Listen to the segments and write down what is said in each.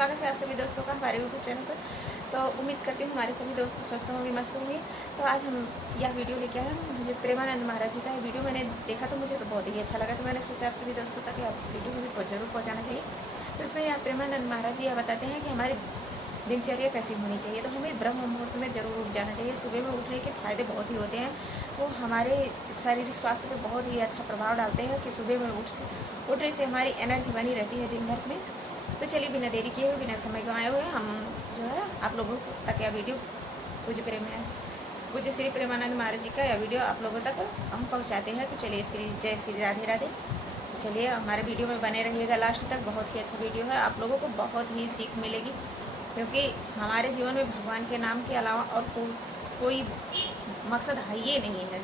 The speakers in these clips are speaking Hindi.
स्वागत है आप सभी दोस्तों का हमारे यूट्यूब चैनल पर। तो उम्मीद करती हूँ हमारे सभी दोस्त स्वस्थ होंगे, मस्त होंगे। तो आज हम यह वीडियो लेके आए हैं। मुझे प्रेमानंद महाराज जी का ये वीडियो मैंने देखा तो मुझे तो बहुत ही अच्छा लगा, तो मैंने सोचा आप सभी दोस्तों तक आप वीडियो को भी जरूर पहुँचाना चाहिए। तो इसमें यह प्रेमानंद महाराज जी यह बताते हैं कि हमारी दिनचर्या कैसी होनी चाहिए। तो हमें ब्रह्म मुहूर्त में ज़रूर उठ जाना चाहिए। सुबह में उठने के फ़ायदे बहुत ही होते हैं, वो हमारे शारीरिक स्वास्थ्य पर बहुत ही अच्छा प्रभाव डालते हैं कि सुबह में उठने से हमारी एनर्जी बनी रहती है दिन भर में। तो चलिए बिना देरी किए हुए, बिना समय गंवाए हुए हम जो है आप लोगों तक यह वीडियो पूज्य श्री प्रेमानंद महाराज जी का यह वीडियो आप लोगों तक हम पहुँचाते हैं। तो चलिए जय श्री राधे राधे। तो चलिए हमारे वीडियो में बने रहिएगा लास्ट तक। बहुत ही अच्छा वीडियो है, आप लोगों को बहुत ही सीख मिलेगी, क्योंकि हमारे जीवन में भगवान के नाम के अलावा और कोई मकसद है ये नहीं है।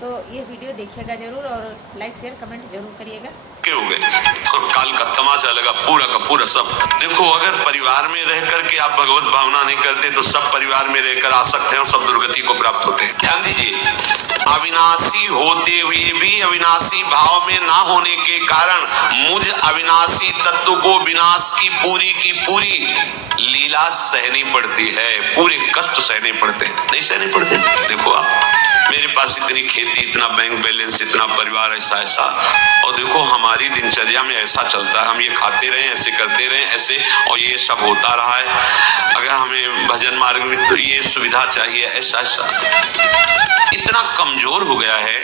तो ये वीडियो देखिएगा जरूर और लाइक शेयर कमेंट जरूर करिएगा। हो गए और काल का तमाचा लगा पूरा का पूरा सब। देखो, अगर परिवार में रह करके आप भगवत भावना नहीं करते तो सब परिवार में रहकर आ सकते हैं और सब दुर्गति को प्राप्त होते हैं। ध्यान दीजिए, अविनाशी होते हुए भी अविनाशी भाव में ना होने के कारण मुझ अविनाशी तत्व को विनाश की पूरी लीला सहनी पड़ती है, पूरे कष्ट सहने पड़ते हैं। नहीं सहने पड़ते? देखो आप, मेरे पास इतनी खेती, इतना बैंक बैलेंस, इतना परिवार, ऐसा और देखो हमारी दिनचर्या में ऐसा चलता है, हम ये खाते रहे, ऐसे करते रहे, ऐसे और ये सब होता रहा है। अगर हमें भजन मार्ग में तो ये सुविधा चाहिए, ऐसा इतना कमजोर हो गया है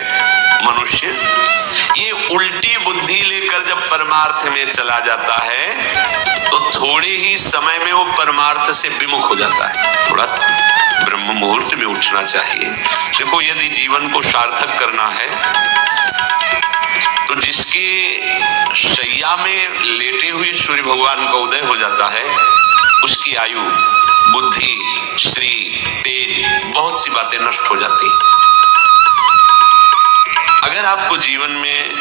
मनुष्य। ये उल्टी बुद्धि लेकर जब परमार्थ में चला जाता है तो थोड़े ही समय में वो परमार्थ से विमुख हो जाता है। थोड़ा ब्रह्म मुहूर्त में उठना चाहिए। देखो, यदि जीवन को सार्थक करना है तो जिसके शैया में लेटे हुए सूर्य भगवान का उदय हो जाता है, उसकी आयु, बुद्धि, श्री, तेज, बहुत सी बातें नष्ट हो जाती। अगर आपको जीवन में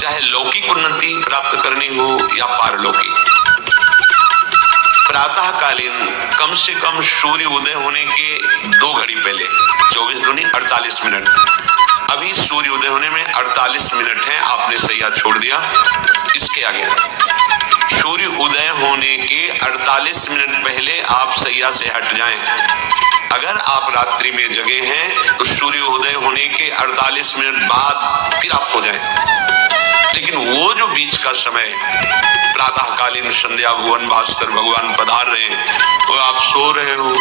चाहे लौकिक उन्नति प्राप्त करनी हो या पारलौकिक, प्रातःकालीन कम से कम सूर्य उदय होने के 2 घड़ी पहले, 24 दूनी 48 मिनट, अभी सूर्य उदय होने में 48 मिनट है, आपने सैया छोड़ दिया। इसके आगे सूर्य उदय होने के 48 मिनट पहले आप सैया से हट जाएं। अगर आप रात्रि में जगे हैं तो सूर्य उदय होने के 48 मिनट बाद फिर आप सो जाएं। लेकिन वो जो बीच का समय, प्रातःकालीन संध्या भुवन भास्कर भगवान पधार रहे हैं, तो आप सो रहे हो,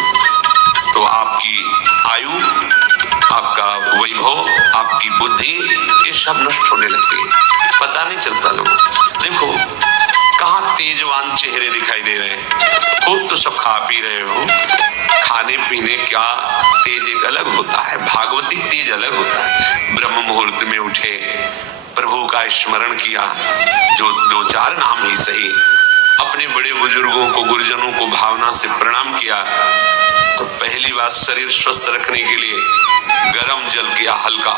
तो आपकी आयु, आपका वैभव, आपकी बुद्धि, ये सब नष्ट होने लगती है, पता नहीं चलता लोगों। देखो कहाँ तेजवान चेहरे दिखाई दे रहे हैं। खूब तो सब खा पी रहे हो, खाने पीने का तेज एक अलग होता है, भागवती तेज अलग होता है। ब्रह्म मुहूर्त में उठे, प्रभु का स्मरण किया, जो 2-4 नाम ही सही, अपने बड़े बुजुर्गों को, गुरुजनों को भावना से प्रणाम किया, और पहली बात शरीर स्वस्थ रखने के लिए गर्म जल किया, हल्का,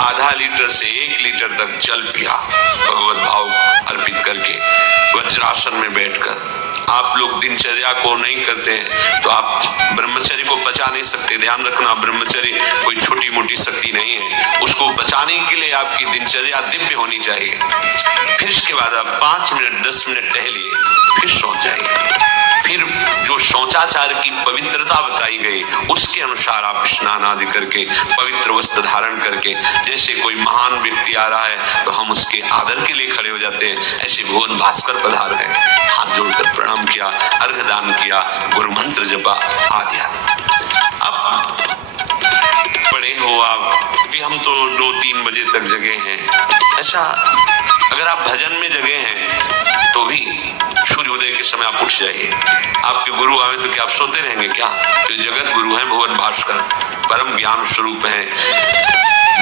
आधा लीटर से 1 लीटर तक जल पिया, भगवत भाव अर्पित करके वज्रासन में बैठकर। आप लोग दिनचर्या को नहीं करते तो आप ब्रह्मचर्य को बचा नहीं सकते। ध्यान रखना, ब्रह्मचर्य कोई छोटी मोटी शक्ति नहीं है, उसको बचाने के लिए आपकी दिनचर्या दिव्य होनी चाहिए। फिर इसके बाद आप 5 मिनट 10 मिनट टहलिए, फिर सो जाइए। फिर जो शौचाचार की पवित्रता बताई गई उसके अनुसार आप स्नान आदि करके, पवित्र वस्त्र धारण करके, जैसे कोई महान व्यक्ति आ रहा है तो हम उसके आदर के लिए खड़े हो जाते हैं, ऐसे भुवन भास्कर पधार रहे हैं, हाथ जोड़कर प्रणाम किया, अर्घ्य दान किया, गुरु मंत्र जपा आदि। अब पढ़े हो आप कि हम तो 2-3 बजे तक जगे हैं, ऐसा अगर आप भजन में जगे हैं तो भी सूर्योदय के समय आप उठ जाइए। आपके गुरु आवे तो क्या आप सोते रहेंगे क्या? तो जगत गुरु है भुवन भास्कर, परम ज्ञान स्वरूप है,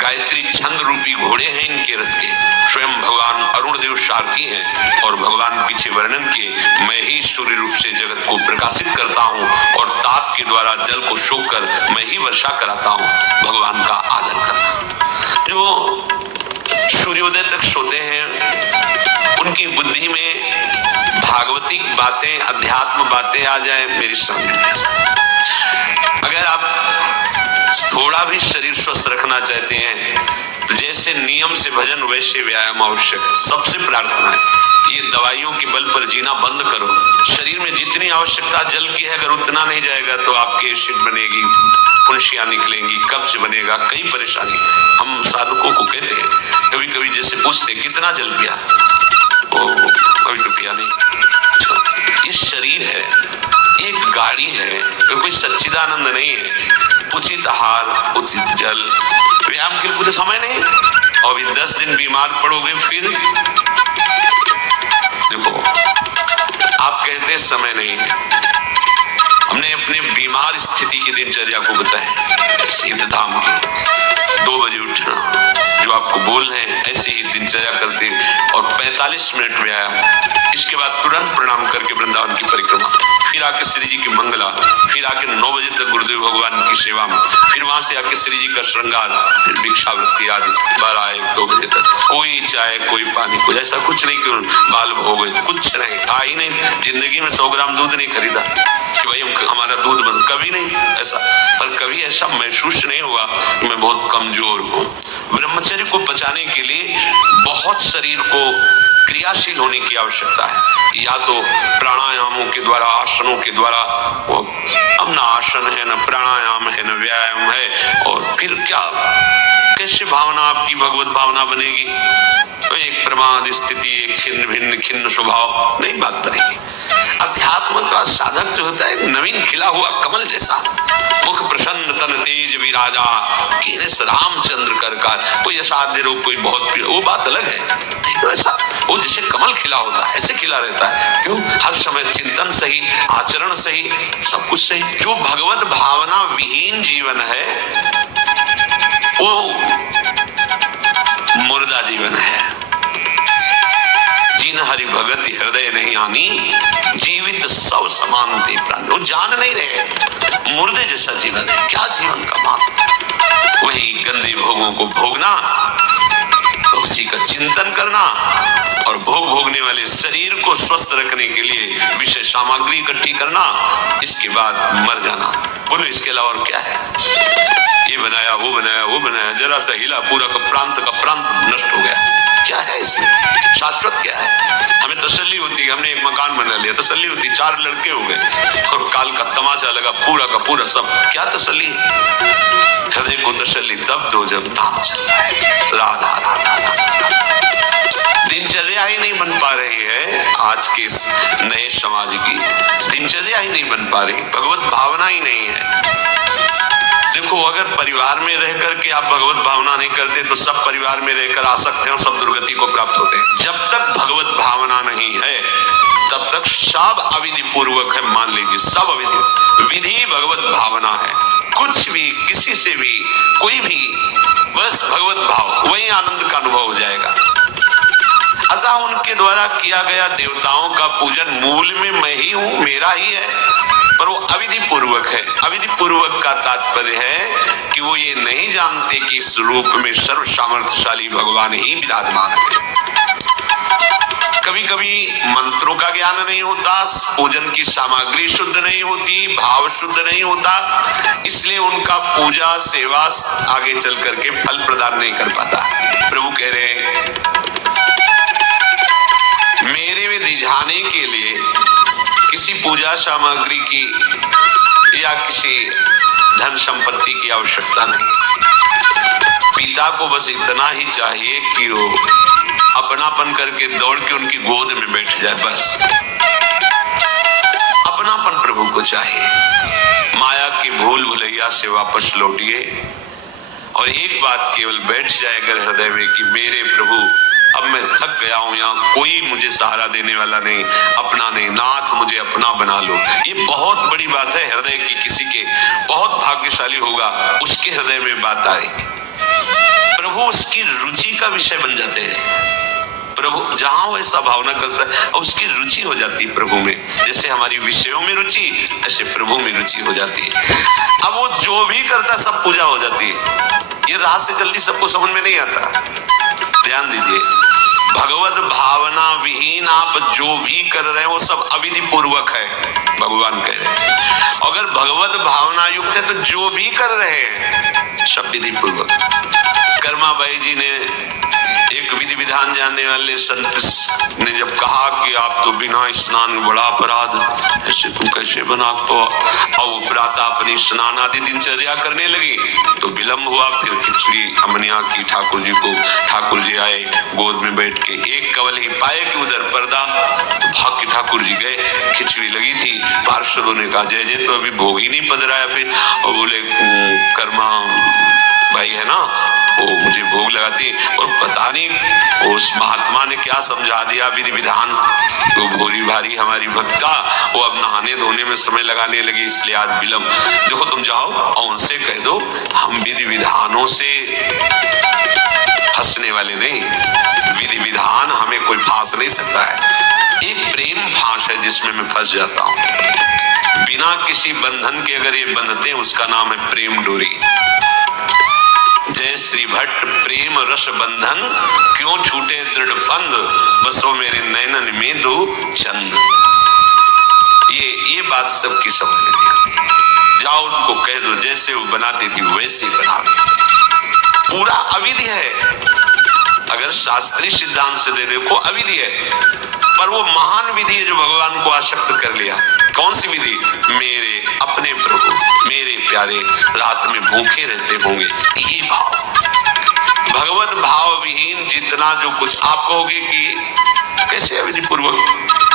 गायत्री छंद रूपी घोड़े हैं इनके रथ के, स्वयं भगवान अरुण देव सारथी हैं, और भगवान पीछे वर्णन के, मैं ही सूर्य रूप से जगत को प्रकाशित करता हूँ और ताप के द्वारा जल को सोख कर मैं ही वर्षा कराता हूँ। भगवान का आदर करना। जो सूर्योदय तक सोते हैं उनकी बुद्धि में भागवतिक बातें, अध्यात्म बातें आ जाए मेरी सामने। अगर आप थोड़ा भी शरीर स्वस्थ रखना चाहते हैं तो जैसे नियम से भजन वैसे व्यायाम आवश्यक है। सबसे प्रार्थना है ये दवाइयों के बल पर जीना बंद करो। शरीर में जितनी आवश्यकता जल की है अगर उतना नहीं जाएगा तो आपकी एसिड बनेगी, फुंसियां निकलेंगी, कब्ज बनेगा, कई परेशानी। हम साधकों को कहते हैं कभी कभी जैसे पूछते कितना जल पिया, वो कभी तो पिया नहीं। ये शरीर है, एक गाड़ी है, कोई सच्चिदानंद नहीं है। उचित आहार, उचित जल, व्यायाम के लिए पूरे समय नहीं। और अभी 10 दिन बीमार पड़ोगे फिर देखो, आप कहते समय नहीं है। हमने अपने बीमार स्थिति की दिनचर्या को बताया, सिद्ध धाम की 2 बजे उठना जो आपको बोल रहे हैं ऐसे ही दिनचर्या करते और 45 मिनट व्यायाम। इसके बाद तुरंत प्रणाम करके वृंदावन की परिक्रमा, फिर आके श्री जी की मंगला, फिर आके 9 बजे तक गुरुदेव भगवान की सेवा में, फिर वहां से आके श्री जी का श्रृंगार, फिर भिक्षावृत्ति आदि 12-1-2 बजे तक। कोई चाय, कोई पानी, कुछ ऐसा कुछ नहीं कि बाल भोग कुछ नहीं, था ही नहीं। जिंदगी में 100 ग्राम दूध नहीं खरीदा कि भाई हमारा दूध बंद, कभी नहीं ऐसा। पर कभी ऐसा महसूस नहीं हुआ कि मैं बहुत कमजोर हूँ। ब्रह्मचर्य को बचाने के लिए बहुत शरीर को क्रियाशील होने की आवश्यकता है। या तो प्राणायामों के द्वारा, आसनों के द्वारा, वो अब ना आसन है, न प्राणायाम है, न व्यायाम है। और फिर क्या, कैसे भावना आपकी भगवत भावना बनेगी? तो एक प्रमाद स्थिति, एक छिन्न भिन्न खिन्न स्वभाव नहीं बात बनेगी। अध्यात्म का साधक जो होता है नवीन खिला हुआ कमल जैसा, मुख प्रसन्न तन तेज विराजा, रामचंद्र कर कोई असाध्य रूप, कोई बहुत पीड़, वो बात अलग है। तो ऐसा वो जैसे कमल खिला होता है ऐसे खिला रहता है। क्यों? हर समय चिंतन सही, आचरण सही, सब कुछ सही। जो भगवत भावना विहीन जीवन है वो मुर्दा जीवन है। जिन हरि भगत हृदय नहीं आनी, जीवित सब समान थे प्राण। वो जान नहीं रहे, मुर्दे जैसा जीवन है। क्या जीवन का मान? वही गंदे भोगों को भोगना, उसी का चिंतन करना और भोग भोगने वाले शरीर को स्वस्थ रखने के लिए विषय सामग्री इकट्ठी करना, इसके बाद मर जाना। बोलो इसके अलावा और क्या है? ये बनाया, वो बनाया, वो बनाया, जरा सा हिला, पूरा का प्रांत नष्ट हो गया। क्या है इसमें? शाश्वत क्या है? हमें तसल्ली होती है, हमने एक मकान बना लिया, तसल्ली होती, 4 लड़के हो गए और काल का तमाचा लगा, पूरा का पूरा सब। क्या तसल्ली? हृदय को तसल्ली तब दो जब नाम चल रहा है, राधा राधा राधा। दिनचर्या ही नहीं बन पा रही है आज के नए समाज की, दिनचर्या ही नहीं बन पा रही, भगवत भावना ही नहीं है। देखो, अगर परिवार में रह करके आप भगवत भावना नहीं करते तो सब परिवार में रहकर आसक्त हैं और सब दुर्गति को प्राप्त होते हैं। जब तक भगवत भावना नहीं है तब तक सब अविधि पूर्वक है। मान लीजिए सब अविधि, विधि भगवत भावना है। कुछ भी, किसी से भी, कोई भी, बस भगवत भाव, वही आनंद का अनुभव हो जाएगा। अतः उनके द्वारा किया गया देवताओं का पूजन मूल में मैं ही हूँ, मेरा ही है, पर वो अविधि पूर्वक है। अविधि पूर्वक का तात्पर्य है कि वो ये नहीं जानते कि इस रूप में सर्व सामर्थ्यशाली भगवान ही विराजमान है। कभी कभी मंत्रों का ज्ञान नहीं होता, पूजन की सामग्री शुद्ध नहीं होती, भाव शुद्ध नहीं होता, इसलिए उनका पूजा सेवा आगे चल करके फल प्रदान नहीं कर पाता। प्रभु कह रहे हैं मेरे में रिझाने के लिए किसी पूजा सामग्री की या किसी धन संपत्ति की आवश्यकता नहीं। पिता को बस इतना ही चाहिए कि वो अपनापन करके दौड़ के उनकी गोद में बैठ जाए, बस अपनापन प्रभु को चाहिए। माया की भूल भुलैया से वापस लौटिए और एक बात केवल बैठ जाए अगर हृदय में कि मेरे प्रभु अब मैं थक गया हूं, यहाँ कोई मुझे सहारा देने वाला नहीं, अपना नहीं, नाथ मुझे अपना बना लो। ये बहुत बड़ी बात है हृदय की। किसी के बहुत भाग्यशाली होगा उसके हृदय में बात आए, प्रभु उसकी रुचि का विषय बन जाते हैं। प्रभु जहां वो ऐसा भावना करता है उसकी रुचि हो जाती है प्रभु में। जैसे हमारी विषयों में रुचि, ऐसे प्रभु में रुचि हो जाती है। अब वो जो भी करता सब पूजा हो जाती है। ये राह से जल्दी सबको समझ में नहीं आता। ध्यान दीजिए, भगवत भावना विहीन आप जो भी कर रहे हैं वो सब अविधि पूर्वक है, भगवान कह रहे हैं। अगर भगवत भावना युक्त है तो जो भी कर रहे हैं सब विधि पूर्वक। कर्माबाई जी ने, एक विधि विधान जानने वाले संत ने जब कहा कि आप तो बिना स्नान में बड़ा अपराध, ऐसे तुम कैसे बना तो, और वो प्रातः अपनी स्नान आदि दिनचर्या करने लगी तो विलम्ब हुआ। फिर खिचड़ी अमनिया की ठाकुर जी को, ठाकुर जी आए गोद में बैठ के, एक कवल ही पाए कि उधर पर्दा, भाग के ठाकुर जी गए, खिचड़ी लगी थी। पार्षदों ने कहा जय जय तो अभी भोग ही नहीं पधराया। फिर और बोले कर्मा भाई है ना, वो मुझे भोग लगाती, और पता नहीं उस महात्मा ने क्या समझा दिया विधि विधान, वो भोरी भारी हमारी भक्ता, वो अब नहाने धोने में समय लगाने लगी, इसलिए आज विलम्ब। देखो तुम जाओ और उनसे कह दो हम विधि विधानों से फंसने वाले नहीं, विधि विधान हमें कोई फांस नहीं सकता है। एक प्रेम फांस है जिसमें मैं फंस जाता हूं, बिना किसी बंधन के अगर ये बंधते हैं उसका नाम है प्रेम डोरी। जय श्री भट्ट प्रेम रस बंधन, क्यों छूटे दृढ़ फंद, बसो मेरे नैनन में दो चंद। ये बात सबकी समझ में नहीं आती। जाओ उनको कह दो जैसे वो बनाती थी वैसे ही बना दो। पूरा अविधि है, अगर शास्त्रीय सिद्धांत से दे देखो अविधि है, पर वो महान विधि है जो भगवान को आसक्त कर लिया। कौन सी विधि? मेरे अपने प्रभु, मेरे प्यारे रात में भूखे रहते होंगे, ये भाव, भगवत भाव विहीन जितना जो कुछ आप कहोगे कि कैसे अविधि पूर्वक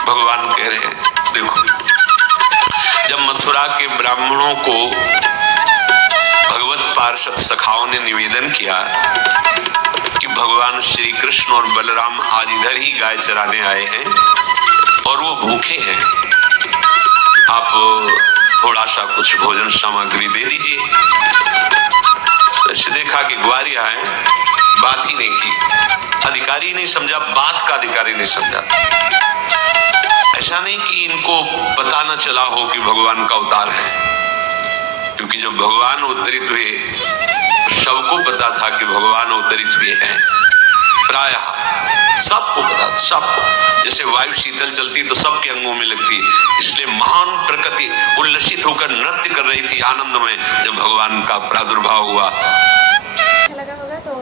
भगवान कह रहे हैं। देखो जब मथुरा के ब्राह्मणों को भगवत पार्षद सखाओं ने निवेदन किया कि भगवान श्री कृष्ण और बलराम आज इधर ही गाय चराने आए हैं और वो भूखे हैं, आप थोड़ा सा कुछ भोजन सामग्री दे दीजिए। ऐसे देखा कि ग्वारिया है, बात ही नहीं की, अधिकारी नहीं समझा, बात का अधिकारी नहीं समझा। ऐसा नहीं कि इनको पता न चला हो कि भगवान का अवतार है, क्योंकि जब भगवान अवतरित हुए सबको पता था कि भगवान अवतरित हुए हैं, प्रायः सबको पता था, सबको। जैसे वायु शीतल चलती तो सबके अंगों में लगती, इसलिए महान प्रकृति उल्लसित होकर नृत्य कर रही थी आनंद में जब भगवान का प्रादुर्भाव हुआ। अच्छा लगा होगा तो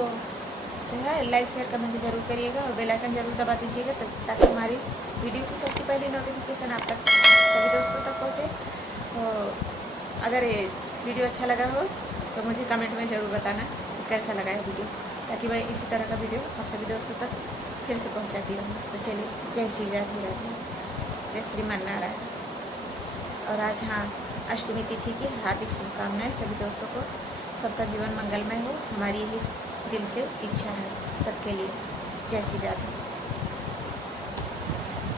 जो है लाइक शेयर कमेंट जरूर करिएगा और बेल आइकन जरूर दबा दीजिएगा ताकि हमारी वीडियो की सबसे पहले नोटिफिकेशन आप तक सभी दोस्तों तक पहुँचे। तो अगर ये वीडियो अच्छा लगा हो तो मुझे कमेंट में ज़रूर बताना कैसा लगा है वीडियो, ताकि मैं इसी तरह का वीडियो आप सभी दोस्तों तक फिर से पहुंचाती रहूँ। तो चलिए जय श्री राधे राधे, जय श्रीमान नारायण। और आज हाँ अष्टमी तिथि की हार्दिक शुभकामनाएं सभी दोस्तों को, सबका जीवन मंगलमय हो, हमारी यही दिल से इच्छा है सबके लिए। जय श्री राधे।